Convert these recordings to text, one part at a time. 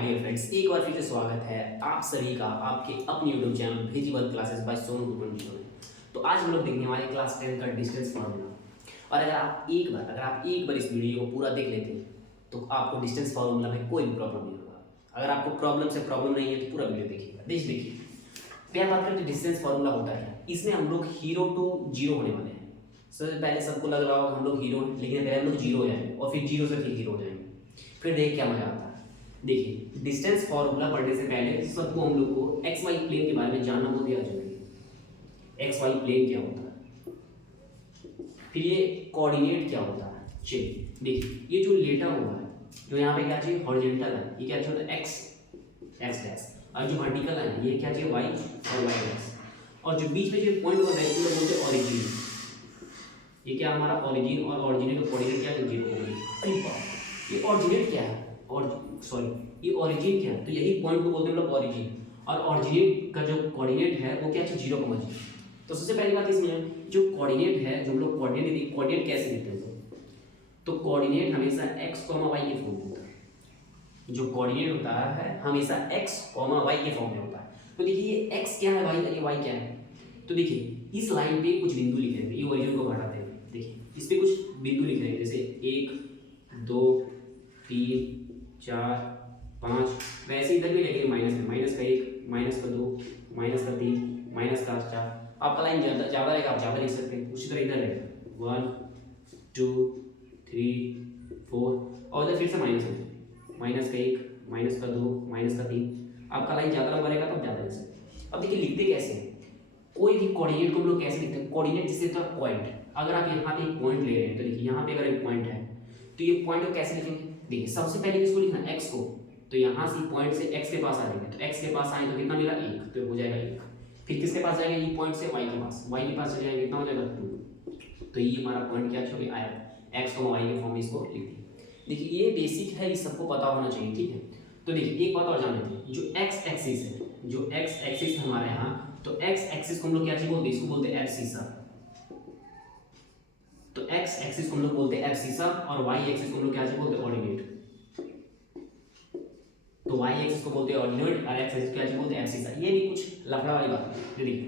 My dear friends, एक बार फिर से स्वागत है आप सभी का आपके अपने YouTube channel visible classes by Sonu Guruji में। तो आज हम लोग देखने वाले क्लास 10 का डिस्टेंस फार्मूला। और अगर आप एक बार इस वीडियो को पूरा देख लेते हैं तो आपको डिस्टेंस फार्मूला में कोई भी प्रॉब्लम नहीं होगा। अगर आपको प्रॉब्लम नहीं है तो पूरा वीडियो देखिएगा। देखिए क्या बात करते हैं डिस्टेंस फार्मूला होता है। इसमें हम लोग हीरो टू जीरो होने वाले हैं। सबसे पहले सबको लग रहा होगा हम लोग हीरो हैं, लेकिन पहले हम लोग जीरो हो जाएंगे और फिर जीरो से फिर हीरो हो जाएंगे। फिर देख क्या मजा आता है। देखिए डिस्टेंस फार्मूला पढ़ने से पहले सबको हम लोग को एक्स वाई प्लेन के बारे में जानना बहुत ही जरूरी है। एक्स वाई प्लेन क्या होता है, फिर ये कोऑर्डिनेट क्या होता है। चलिए देखिए ये जो लेटा हुआ है, जो यहाँ पे क्या चाहिए हॉरिजॉन्टल है, ये क्या चाहिए एक्स एक्स डैश, और जो वर्टिकल है ये क्या चाहिए वाई और वाई डैश, और जो बीच में जो पॉइंट होता है इसको बोलते हैं ओरिजिन। ये क्या हमारा ओरिजिन, और ओरिजिन का कोऑर्डिनेट क्या है जीरो हो गई। अरे बाप, ये ओरिजिनेट क्या है और सॉरी ये ओरिजिन क्या है, तो यही पॉइंट को बोलते हैं हम लोग ओरिजिन। और ओरिजिन का जो कोऑर्डिनेट है वो क्या है जीरो कॉमा जीरो। तो सबसे पहली बात इसमें जो कोऑर्डिनेट है, जो हम लोग कोऑर्डिनेट कैसे लिखते हैं तो कोऑर्डिनेट हमेशा x y के फॉर्म में होता है। जो कोऑर्डिनेट होता है हमेशा x y के फॉर्म में होता है। तो देखिए ये x क्या है भाई, ये y क्या है। तो देखिए इस लाइन पे कुछ बिंदु लिख रहे हैं, ये ओरिजिन को घटाते हैं। देखिए इस पे कुछ बिंदु लिख रहे हैं, जैसे 1 2 3 4 5, वैसे इधर भी लगेगा माइनस का 1 माइनस का 2 माइनस का 3 माइनस का 4। आपका लाइन ज़्यादा रहेगा, आप ज़्यादा लिख सकते हैं। उसी तरह इधर रहेगा 1 2 3 4, और उधर फिर से माइनस का 1 माइनस का 2 माइनस का 3। आपका लाइन ज़्यादा लंबा रहेगा तो आप ज़्यादा लिख सकते हैं। अब देखिए लिखते कैसे हैं, कोई भी कोऑर्डिनेट को हम लोग कैसे लिखते हैं। कोऑर्डिनेट जिससे होता है पॉइंट। अगर आप यहाँ पे एक पॉइंट ले रहे हैं तो देखिए यहाँ पे अगर एक पॉइंट है तो ये पॉइंट को कैसे लिखेंगे। देखिए सबसे पहले इसको लिखना x को, तो यहाँ से पॉइंट से x के पास आ जाएंगे, तो x के पास आए तो कितना मिला 1, तो हो जाएगा 1। फिर किसके पास जाएंगे, ये पॉइंट से y के पास चले जाएंगे, कितना हो जाएगा 2। तो ये हमारा पॉइंट क्या छोड़े आया, x y के फॉर्म में इसको लिख दिया। देखिए ये बेसिक है, ये सबको पता होना चाहिए, ठीक है। तो देखिए एक बात और जान लेते हैं, जो x एक्सिस है, जो x एक्सिस है हमारे यहाँ, तो x एक्सिस को हम लोग क्या बोलते हैं, इसको बोलते हैं एब्सिसा। तो x एक्सिस को हम लोग बोलते हैं एब्सिसा, और y एक्सिस को हम लोग क्या बोलते हैं ऑर्डिनेट। तो y एक्सिस को बोलते हैं ऑर्डिनेट और x एक्सिस को क्या बोलते हैं एब्सिसा। ये भी कुछ लफड़ा वाली बात है। तो देखिए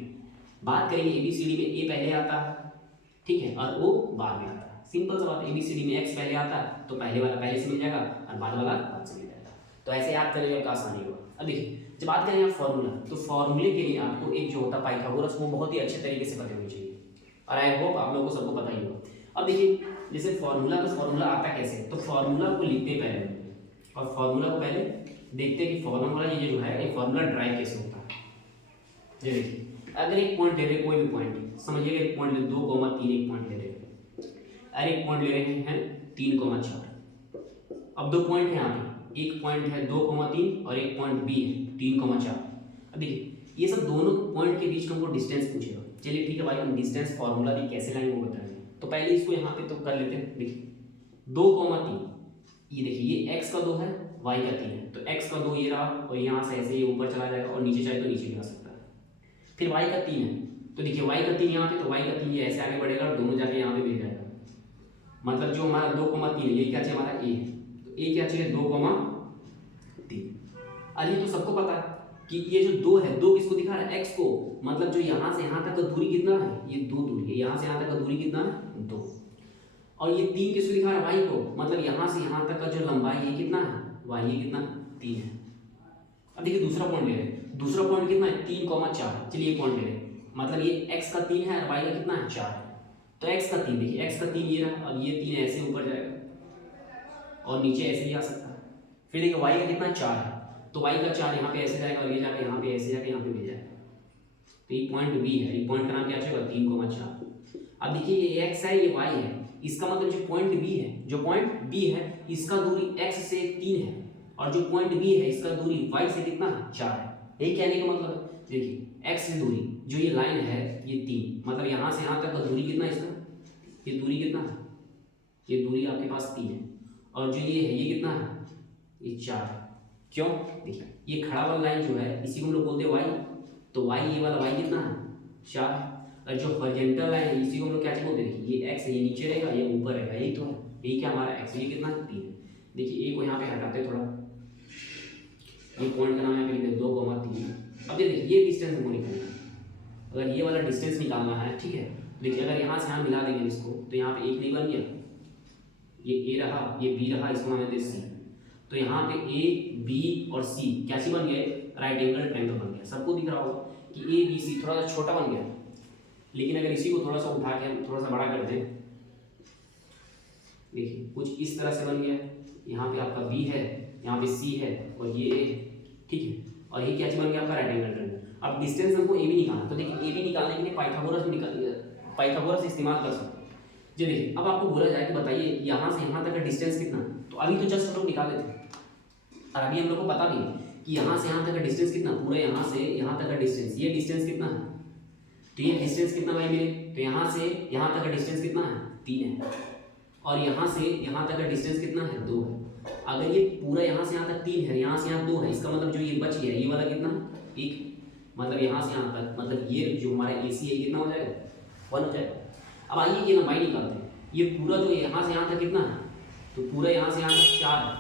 बात करेंगे एबीसीडी में a पहले आता है, ठीक है, और o बाद में आता है। सिंपल सा बात है, एबीसीडी में x पहले आता है तो पहले वाला पहले से मिल जाएगा और बाद वाला बाद से मिल जाएगा। तो ऐसे याद करेंगे और आसानी होगा। अब देखिए जब बात करें फार्मूला, तो फार्मूले के लिए आपको एक जो होता है पाइथागोरस, वो बहुत ही अच्छे तरीके से पता होनी चाहिए, और आई होप आप लोगों को सबको पता ही होगा। अब देखिए जैसे फार्मूला आता कैसे, तो फार्मूला को लिखते पहले और फार्मूला को पहले देखते कि फार्मूला ये जो है ये फार्मूला ड्राइव कैसे होता है। ये देखिए अगर एक पॉइंट ले रहे, कोई भी पॉइंट समझिएगा, एक पॉइंट ले 2,3 एक पॉइंट ले रहे हैं, और एक पॉइंट ले रहे हैं 3,4। अब दो पॉइंट है यहाँ पे, एक पॉइंट है 2,3 और एक पॉइंट बी है 3,4। अब देखिए ये सब दोनों पॉइंट के बीच का हमको डिस्टेंस पूछेगा। चलिए ठीक है भाई, हम डिस्टेंस फार्मूला भी कैसे लाएंगे वो बताएंगे। तो पहले इसको यहाँ पे तो कर लेते हैं। देखिए 2,3, ये देखिए ये x का 2 है, y का 3 है, तो x का 2 ये रहा, और यहाँ से ऐसे ये ऊपर चला जाएगा और नीचे चाहे तो नीचे भी आ सकता है। फिर y का 3 है, तो देखिए y का 3 यहाँ पे, तो y का 3 ये ऐसे आगे बढ़ेगा और दोनों जाके यहाँ पे मिल जाएगा। मतलब जो हमारा 2,3 है, ये क्या चाहिए हमारा a, तो a क्या चाहिए 2,3। अरे ये तो सबको पता है कि ये जो 2 है, 2 किसको दिखा रहा है, x को। मतलब जो यहाँ से यहाँ तक का दूरी कितना है, ये 2 दूरी है, यहाँ से यहाँ तक का दूरी कितना है 2। और ये 3 किसको दिखा रहा है, y को। मतलब यहाँ से यहाँ तक का जो लंबाई ये कितना है, y ये कितना 3 है। अब देखिए दूसरा पॉइंट ले रहे हैं, दूसरा पॉइंट कितना है 3,4। चलिए पॉइंट ले रहे हैं, मतलब ये x का 3 है और y का कितना है 4 है। तो x का 3 देखिए, x का 3 ये रहा, अब ये 3 ऐसे ऊपर जाएगा और नीचे ऐसे भी आ सकता है। फिर देखिए y का कितना 4 है, तो y का 4 यहाँ पे ऐसे जाएगा और ये जाके यहाँ पे ऐसे जाके यहाँ पे मिल जाएगा। तो ये पॉइंट b है, ये पॉइंट का नाम क्या होगा 3,4। अब देखिए ये x है, ये y है, इसका मतलब जो पॉइंट b है, जो पॉइंट b है इसका दूरी x से 3 है, और जो पॉइंट b है इसका दूरी y से कितना है 4 है। यही कहने का मतलब है। देखिए x से दूरी जो ये लाइन है ये 3, मतलब यहाँ से यहाँ तक का दूरी कितना है इसका, ये दूरी कितना है, ये दूरी आपके पास 3 है, और जो ये है ये कितना है, ये 4 है। क्यों, देखिए ये खड़ा वाला लाइन जो है इसी को हम लोग बोलते हैं y, तो y ये वाला y कितना है 4 है, और जो हॉरिजॉन्टल लाइन है इसी को हम लोग क्या बोलते हैं, ये x है, ये नीचे रहेगा ये ऊपर रहेगा, यही तो है, यही क्या हमारा x, ये कितना है 3 है। देखिए a को यहाँ पे हटाते थोड़ा, ये पॉइंट का नाम यहाँ पे लिख दे 2,3। अब ये देखिए ये डिस्टेंस हमको निकालना है, अगर ये वाला डिस्टेंस निकालना है, ठीक है। देखिए अगर यहाँ से यहाँ मिला देंगे इसको तो यहाँ पे एक नहीं बन गया, ये ए रहा, ये बी रहा, इसको नाम देते सी। तो यहाँ पे ए बी और सी क्या सी बन गए, राइट एंगल ट्रायंगल बन गया। सबको दिख रहा होगा कि ए बी सी थोड़ा सा छोटा बन गया, लेकिन अगर इसी को थोड़ा सा उठा के हम थोड़ा सा बड़ा कर दें, देखिए कुछ इस तरह से बन गया। यहाँ पे आपका बी है, यहाँ पे सी है और ये ए, ठीक है। और ये क्या चीज बन गया आपका, राइट एंगल ट्रायंगल। अब डिस्टेंस हमको ए बी निकालना, तो देखिए ए बी निकालने के लिए पाइथागोरस इस्तेमाल कर सकते हैं। जी देखिए अब आपको बोला जाए कि बताइए यहाँ से यहाँ तक का डिस्टेंस कितना है, तो अभी तो जस्ट हम लोग निकाले थे और अभी हम लोग को पता भी है कि यहाँ से यहाँ तक का डिस्टेंस कितना, पूरा यहाँ से यहाँ तक का डिस्टेंस, ये डिस्टेंस कितना है, तो ये डिस्टेंस कितना भाई मेरे, तो यहाँ से यहाँ तक का डिस्टेंस कितना है, 3 है। और यहाँ से यहाँ तक का डिस्टेंस कितना है, 2 है। अगर ये पूरा यहाँ से यहाँ तक 3 है, यहाँ से यहाँ 2 है, इसका मतलब जो ये बच गया ये वाला कितना, 1, मतलब यहाँ से यहाँ तक, मतलब ये जो हमारा AC है कितना हो जाएगा, 1 हो जाएगा। अब आइए ये लंबाई निकालते हैं। ये पूरा जो यहाँ से यहाँ तक कितना है, तो पूरा यहाँ से यहाँ तक 4 है,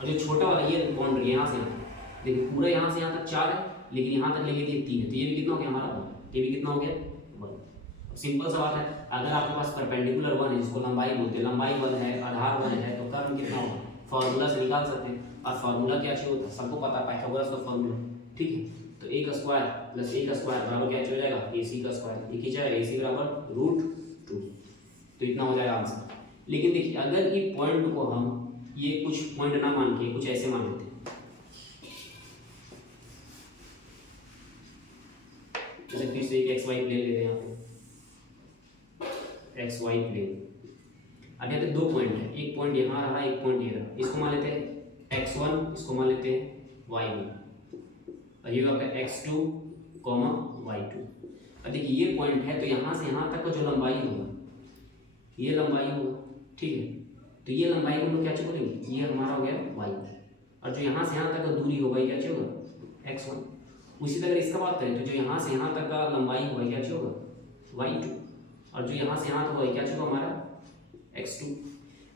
और जो छोटा वाला ये बाउंड्री यहाँ से यहाँ, देखिए पूरा यहाँ से यहाँ तक 4 है, लेकिन यहाँ तक लेके 3 है, तो ये भी कितना हो गया हमारा 1, ये भी कितना हो गया 1। सिंपल सा बात है, अगर आपके पास परपेंडिकुलर 1 है जिसको लंबाई बोलते हैं, लंबाई 1 है, आधार 1 है, तो कर्व कितना होगा, फॉर्मूला से निकाल सकते हैं। और फार्मूला क्या चाहिए होता है, सबको पता है, पाइथागोरस का फार्मूला, ठीक है। तो a का स्क्वायर प्लस a का स्क्वायर बराबर क्या हो जाएगा, ac का स्क्वायर, ये क्या है, ac बराबर √2, तो इतना हो जाएगा आंसर। लेकिन देखिए अगर ये पॉइंट को हम ये कुछ पॉइंट ना मान के कुछ ऐसे मान लेते हैं, जैसे फिर से एक xy प्लेन लेते हैं, यहाँ पे xy प्लेन। अब यहाँ पे 2 पॉइंट है, एक पॉइंट यहाँ रहा, एक पॉइंट ये रहा, इसको मान लेते हैं x1, इसको मान लेते हैं y1, और ये आपका x2, y2। अब देखिए ये पॉइंट है, तो यहाँ से यहाँ तक का जो लंबाई होगा ये लंबाई होगा, ठीक है। तो ये लंबाई को हम लोग क्या बोलेंगे, ये हमारा हो गया y, और जो यहाँ से यहाँ तक का दूरी होगा ये क्या होगा, x1। उसी तरह इसका बात करें तो जो यहाँ से यहाँ तक का लंबाई होगा क्या होगा, y2, और जो यहाँ से यहाँ तक होगा क्या होगा हमारा x2।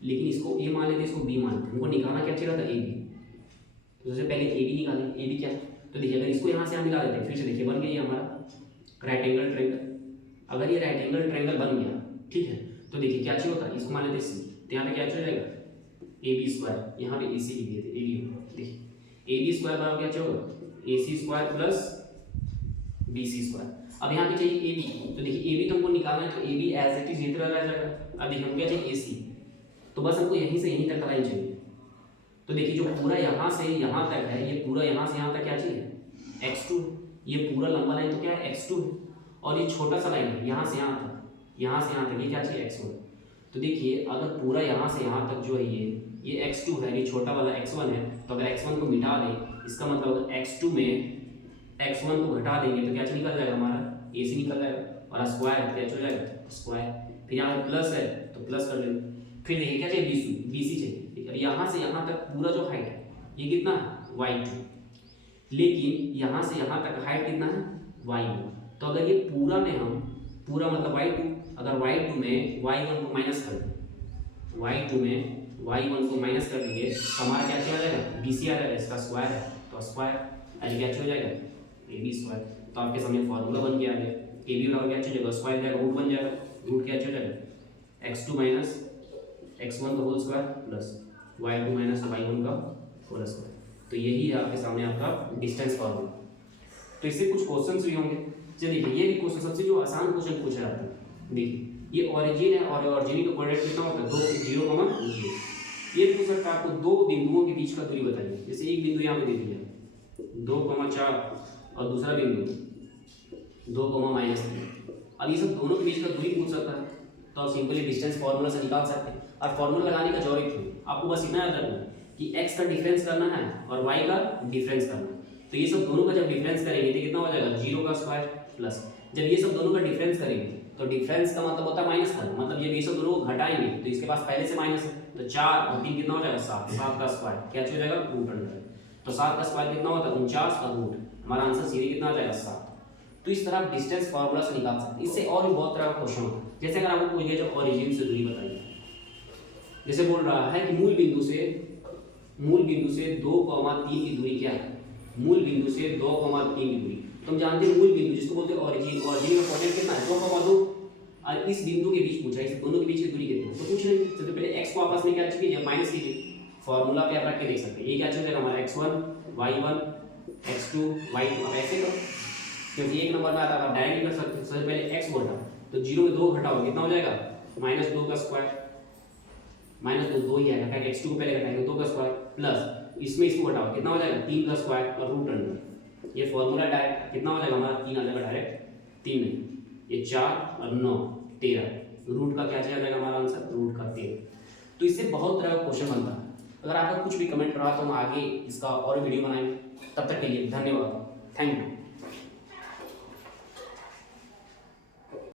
लेकिन इसको a मान लेते, इसको b मान लेते, हमको निकालना क्या चाहिए था, ab। तो सबसे पहले ab निकालें, ab क्या है, तो देखिए अगर इसको यहाँ से यहाँ मिला देते हैं, फिर से देखिए बन गया हमारा राइट एंगल ट्रायंगल। अगर ये राइट एंगल ट्रायंगल बन गया, ठीक है, तो देखिए क्या चाहिए होता है, इसको मान लेते c, तो यहाँ पे क्या हो जाएगा ab स्क्वायर, यहाँ पे ac लिख देते ab, देखिए ab स्क्वायर बराबर क्या चाहिए होगा, ac square plus bc square. अब यहाँ पे चाहिए ab, तो देखिए ab तो हमको निकालना है, तो ab एज इट इज ये तरह रह जाएगा। अब देखिए हमको क्या चाहिए ac, तो बस हमको यहीं से यहीं तक का लाइन चाहिए। तो देखिए जो पूरा यहाँ से यहाँ तक है, ये पूरा यहाँ से यहाँ तक क्या चाहिए, x2, ये पूरा लंबा लाइन तो क्या है x2 है, और ये छोटा सा लाइन है यहाँ से यहाँ तक, यहाँ से यहाँ तक ये क्या चाहिए x1। तो देखिए अगर पूरा यहाँ से यहाँ तक जो है ये x2 है, ये छोटा वाला x1 है, तो अगर x1 को मिटा दें, इसका मतलब अगर x2 में x1 को घटा देंगे तो क्या निकल जाएगा हमारा, ac निकल जाएगा, और स्क्वायर है तो क्या हो जाएगा स्क्वायर, फिर यहाँ प्लस है तो प्लस कर लेंगे। फिर देखिए क्या चाहिए, bc चाहिए, ठीक है। यहाँ से यहाँ तक पूरा जो हाइट है ये कितना है y2, लेकिन यहाँ से यहाँ तक हाइट कितना है y1। तो अगर ये पूरा में हम पूरा मतलब y2, अगर y2 में y1 को माइनस कर दें, y2 में y1 को माइनस कर देंगे तो हमारा क्या आ जाएगा, bc आ जाएगा, इसका स्क्वायर है तो स्क्वायर, यानी क्या हो जाएगा ab स्क्वायर। तो आपके सामने फॉर्मूला बन गया है, ab बराबर क्या हो जाएगा, स्क्वायर जाएगा, रूट बन जाएगा, रूट क्या हो जाएगा x2 माइनस x1 का whole square plus y2 minus y1 का होल स्क्वायर। तो यही है आपके सामने आपका डिस्टेंस फॉर्मूला। तो इससे कुछ क्वेश्चंस भी होंगे, चलिए देखिए ये भी क्वेश्चन सबसे जो आसान क्वेश्चन पूछा जाता है। देखिए ये ऑरिजिन है और ऑरिजिन का कोऑर्डिनेट कितना होता है, 2 0, 0। ये पूछ सकता है आपको दो बिंदुओं के बीच का दूरी बताइए। जैसे एक बिंदु यहाँ पे दे दिया 2,4 और दूसरा बिंदु 2,-3। अब ये सब दोनों के बीच का दूरी पूछ सकता है, तो आप सिंपली डिस्टेंस फार्मूला से निकाल सकते हैं। और फार्मूला लगाने का जरूरत क्यों, आपको बस इतना याद रखना है कि x का डिफरेंस करना है और y का डिफरेंस करना है। तो ये सब दोनों का जब डिफरेंस करेंगे तो कितना हो जाएगा, 0 का स्क्वायर प्लस, जब ये सब दोनों का डिफरेंस करेंगे तो डिफरेंस का मतलब होता है माइनस करना, मतलब जब ये सब दोनों को घटाएंगे तो इसके पास पहले से माइनस है, तो 4 और 3 कितना हो जाएगा 7, 7 का स्क्वायर क्या हो जाएगा √100। तो 7 का स्क्वायर कितना होता है 49 और रूट, हमारा आंसर सीधे कितना आ जाएगा 7। तो इस तरह आप डिस्टेंस फार्मूला से निकाल सकते हैं। इससे और भी बहुत तरह का क्वेश्चन होता है, जैसे अगर आपको पूछ गया जो ओरिजिन से दूरी बताइए, जैसे बोल रहा है कि मूल बिंदु से मूल बिंदु से 2,3 की दूरी क्या है, मूल बिंदु से 2,3 की दूरी। तो हम जानते हैं मूल बिंदु जिसको बोलते हैं ऑरिजिन, ऑरिजिन का कोऑर्डिनेट कितना है 2,2, और इस बिंदु के बीच पूछा, इस दोनों के बीच की दूरी कितनी है। तो कुछ नहीं, सबसे पहले x को आपस में क्या कीजिए, माइनस कीजिए। फार्मूला पे आप रख के देख सकते हैं, ये क्या चल जाएगा हमारा x1 y1 x2 y2। अब ऐसे करो क्योंकि एक नंबर में आता है, आप डायरेक्ट कर सकते हैं। सबसे पहले x को हटाओ, तो 0 में 2 घटाओ कितना हो जाएगा, -2 का स्क्वायर, -2 ही आएगा, क्या x2 को पहले घटाएंगे 2 का स्क्वायर, प्लस इसमें इसको घटाओ कितना हो जाएगा 3 का स्क्वायर और रूट अंडर। ये फार्मूला डायरेक्ट कितना हो जाएगा हमारा 3 आ जाएगा डायरेक्ट 3 नहीं, ये 4 और 9 13, रूट का क्या चला जाएगा हमारा आंसर, रूट का 13। तो इससे बहुत तरह का क्वेश्चन बनता है। अगर आपका कुछ भी कमेंट रहा तो हम आगे इसका और वीडियो बनाएंगे। तब तक के लिए धन्यवाद, थैंक यू।